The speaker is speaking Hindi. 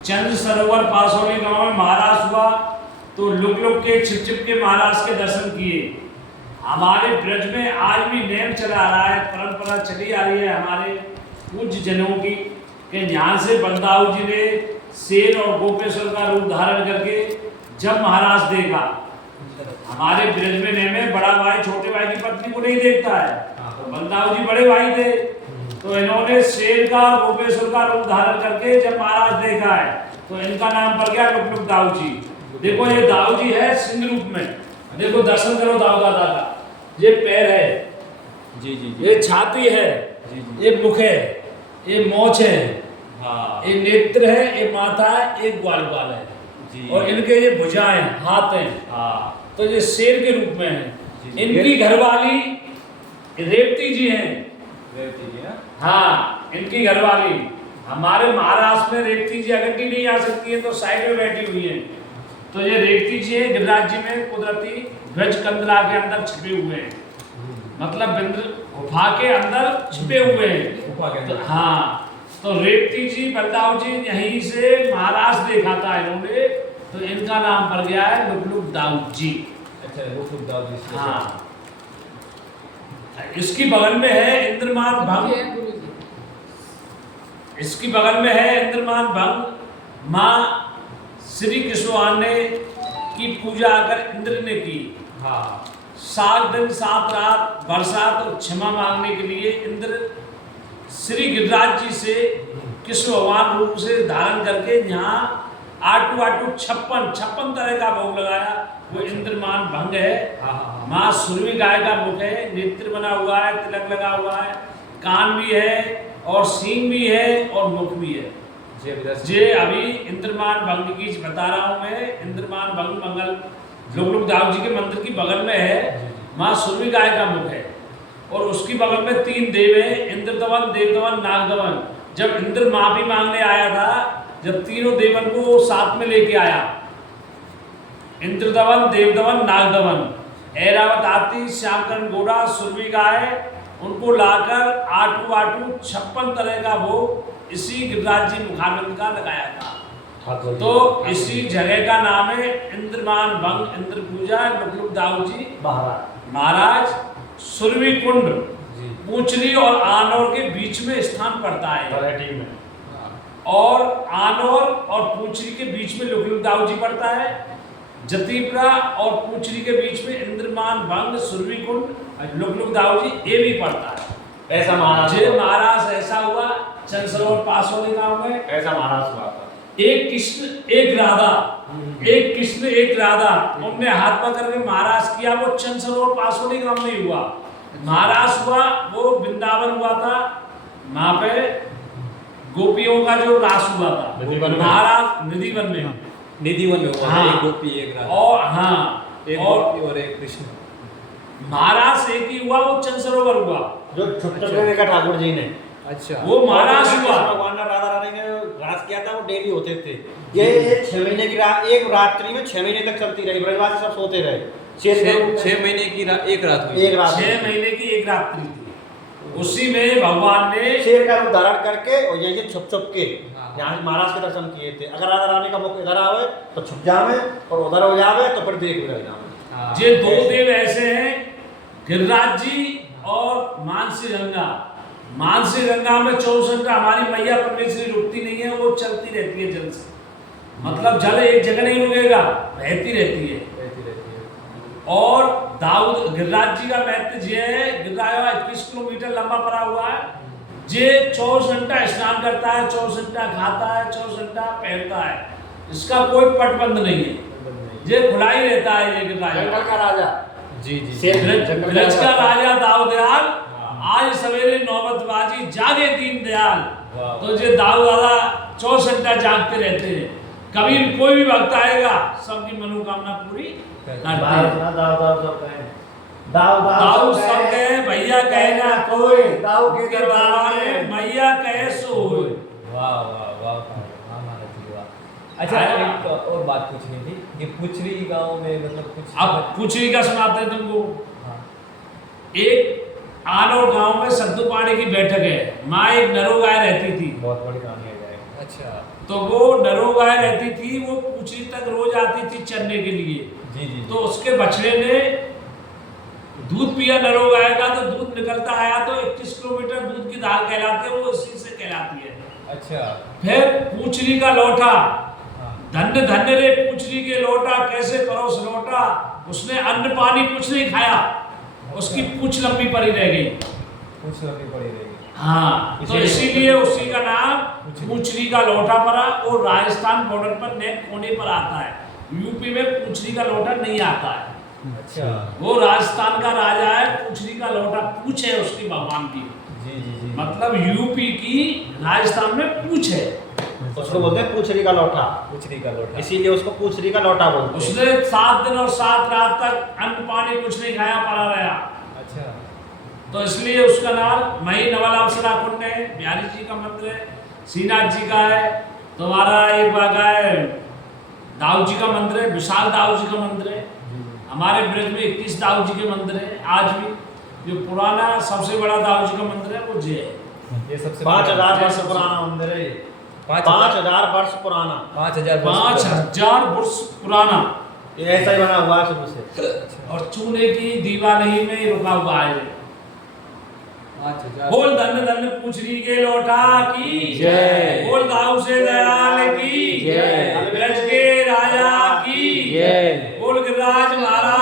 चंद्र सरोवर पासोली गांव में महाराज हुआ तो लुक लुक के छिप छिप के महाराज के दर्शन किए। हमारे ब्रज में आज भी नेम चला आ रहा है, परंपरा चली आ रही है हमारे पूज्य जनों की कि यहाँ से बलदाऊ जी ने शेर और गोपेश्वर का रूप धारण करके जब महाराज देखा, हमारे ब्रज में नेम है बड़ा भाई छोटे भाई की पत्नी को नहीं देखता है, तो बलदाऊ जी बड़े भाई थे, तो इन्होंने शेर का गोपेश्वर का रूप धारण करके जब महाराज देखा है तो इनका नाम पड़ गया लुक लुक दाऊ जी। देखो ये दाऊ जी है सिंह रूप में, देखो दर्शन करो दाऊ दादा का, ये पैर है जी जी, ये छाती है जी जी, ये मुख है, ये मोछ है, हाँ ये नेत्र है, ये माथा है, एक ग्वाल बाल है जी, और इनके ये भुजाएं हाथ हैं, हाँ तो ये शेर के रूप में है। जी, इनकी घरवाली रेवती जी हैं, रेवती जी, हाँ इनकी घरवाली। हमारे महाराष्ट्र में रेवती जी अगर की नहीं आ सकती है तो साइड में बैठी हुई है, तो ये रेवती जी है गिरिराज जी में कुदरती ध्वज कंदला के अंदर छिपे हुए हैं, मतलब बिंद्र गुफा के अंदर छिपे हुए हैं गुफा के अंदर। तो हाँ, तो रेवती जी बलदाऊ जी यहीं से महाराज देखा था इन्होंने, तो इनका नाम पड़ गया है लुक लुक दाऊ जी। अच्छा लुक लुक दाऊ जी, हाँ, इसकी बगल में है इंद्रमान भंग, इसकी बगल में है इंद्रमान भंग। माँ श्री कृष्ण ने की पूजा अगर इंद्र ने की, हाँ 7 दिन 7 रात बरसात और क्षमा मांगने के लिए इंद्र श्री गिरिराज जी से कृष्ण भगवान रूप से धारण करके यहाँ आटू आटू 56 तरह का भोग लगाया, वो इंद्रमान भंग है। हाँ, माँ सुरभि गाय का मुख है, नेत्र बना हुआ है, तिलक लगा हुआ है, कान भी है और सींग भी है और मुख भी है। जे अभी इंद्रमान भंग की बता रहा हूँ मैं, इंद्रमान भंग मंगल लुक लुक दाऊ जी के मंदिर की बगल में है। माँ सुरभि गाय का मुख है और उसकी बगल में 3 देव है, इंद्रदवन, देवदवन, नागदवन। जब इंद्र माफी मांगने आया था, जब तीनों देवन को साथ में लेके आया, इंद्रदवन, देवदवन, नागदवन, ऐरावत हाथी, श्यामकरण घोड़ा, सुरभि गाय, उनको लाकर आटू आटू 56 तरह का भोग इसी गिरिराज जी मुखारबिंद का लगाया था। तो इसी जगह का नाम है इंद्रमान भंग, इंद्र पूजा, लुक लुक दाऊ जी महाराज। सुरभि कुंड पूंछली और आनौर के बीच में स्थान पड़ता है, और आनौर और पूंछली के बीच में लुक लुक दाऊ जी पड़ता है। जतीपुरा और पूंछली के बीच में इंद्रमान भंग, सुरभि कुंड, लुक लुक दाऊ जी ये भी पड़ता है। ऐसा महाराज जे महाराज ऐसा हुआ चंद्र सरोवर पासोली गांव में, ऐसा महाराज हुआ था। एक कृष्ण एक राधा, एक कृष्ण एक राधा, उनने हाथ पकड़ के महाराज किया, वो चंद्र सरोवर पासोली गांव में हुआ। महाराज हुआ वो वृंदावन हुआ था, वहां पे गोपियों का जो रास हुआ था, महाराज निधिवन में, निधिवन में हुआ, हाँ, एक गोपी एक राधा, और हाँ एक और गोपी और एक कृष्ण। महाराज से एक ही हुआ, वो चंद्र सरोवर हुआ जो छुट्टा देखा ठाकुर जी ने, अच्छा वो महाराज हुआ। भगवान ने राधा रानी ने रास किया था, वो डेली होते थे। ये 6 महीने की एक रात्रि में 6 महीने तक चलती रही, ब्रजवासी सब सोते रहे। 6 महीने की एक रात हुई, एक रात 6 महीने की एक रात्रि थी, उसी में भगवान ने शेर का रूप धारण करके और यही छुप छुप के हाँ। यहाँ महाराज के दर्शन किए थे। अगर राधा रानी का मुख इधर आवे तो छुप जावे और उधर हो जावे तो फिर देख भी रह जावे। हाँ। ये 2 देव ऐसे हैं, गिरिराज जी और मानसी गंगा। मानसी गंगा में 24 घंटा हमारी मैया परमेश्वरी रुकती नहीं है, वो चलती रहती है जल से, मतलब जल एक जगह नहीं रुकेगा, बहती रहती है। और दाऊद गिरिराज जी का महत्व ये है, गिरिराज 21 किलोमीटर लंबा पड़ा हुआ है, जे 24 घंटा स्नान करता है, 24 घंटा खाता है, 24 घंटा पहनता है, इसका कोई पटबंध नहीं है, ये खुला ही रहता है। ये गिरिराज जंगल का राजा जी जी, ब्रज का राजा दाऊ दयाल, आज सवेरे नौबत बाजी जागे दीन दयाल। तो ये दाऊ दादा 24 घंटा जागते रहते हैं, कभी कोई भी भक्त आएगा सबकी मनोकामना पूरी करते हैं। दाऊ सब कहे भैया कहे ना कोई, दाऊ के के दरबार में मैया कहे सो होए। वाह वाह वाह वाह महाराज जी वाह। अच्छा एक और बात पूछनी थी कि पुछरी गांव में मतलब कुछ, अब पूछरी का सुनाते हैं तुमको। हाँ। एक आनौर गांव में सद्दू पाड़ी की बैठक है, माँ एक नरो गाय रहती थी। बहुत बड़ी कहानी है। अच्छा तो वो नरो गाय रहती थी, वो पूछरी तक रोज आती थी चरने के लिए। जी जी तो उसके बछड़े ने दूध पिया नरो गाय का, तो दूध निकलता आया, तो 21 किलोमीटर दूध की धार कहलाती है, वो इसी से कहलाती है। अच्छा फिर पूछरी का लोटा, हाँ धन्य धन्य रे पूछरी के लोटा, कैसे परोस लोटा, उसने अन्न पानी कुछ नहीं खाया, उसकी पूछ लंबी पड़ी रह गई। कुछ लंबी पड़ी रहेगी। हाँ, तो इसीलिए उसी का नाम पूछरी का लोटा पड़ा। और राजस्थान बॉर्डर पर नेक कोने पर आता है, यूपी में पूछरी का लोटा नहीं आता है। अच्छा वो राजस्थान का राजा है, पूछरी का लोटा पूछ है उसकी भगवान की, जी जी जी मतलब यूपी की राजस्थान में पूछ है। उसको बोलते हैं पूछरी का लोटा, पूछरी का लोटा। इसीलिए उसको पूछरी का लोटा बोलते हैं। उसने 7 दिन और 7 रात तक अन्न पानी कुछ नहीं खाया, पड़ा रहा। अच्छा तो इसलिए उसका नाम मई नवल अवसरा कुंड है, बिहारी जी का मंदिर है, श्रीनाथ जी का है, तुम्हारा एक बागा है, दाऊ जी का मंदिर है, विशाल दाऊ जी का मंदिर है। हमारे ब्रज में 21 दाऊ जी के मंदिर है आज भी। जो पुराना सबसे बड़ा दाऊ जी का मंदिर है वो ये है। ये सबसे 5000 वर्ष पुराना मंदिर है ये। 5000 वर्ष पुराना, 5000 वर्ष पुराना, ये ऐसा ही बना हुआ है शुरू से। और चूने की दीवानी में ही रुका हुआ है। 5000 बोल धन्य धन्य पूछरी के लोटा की जय। बोल दाऊ से दयाल की जय। ब्रज के राजा की जय। बोल गिरिराज महाराज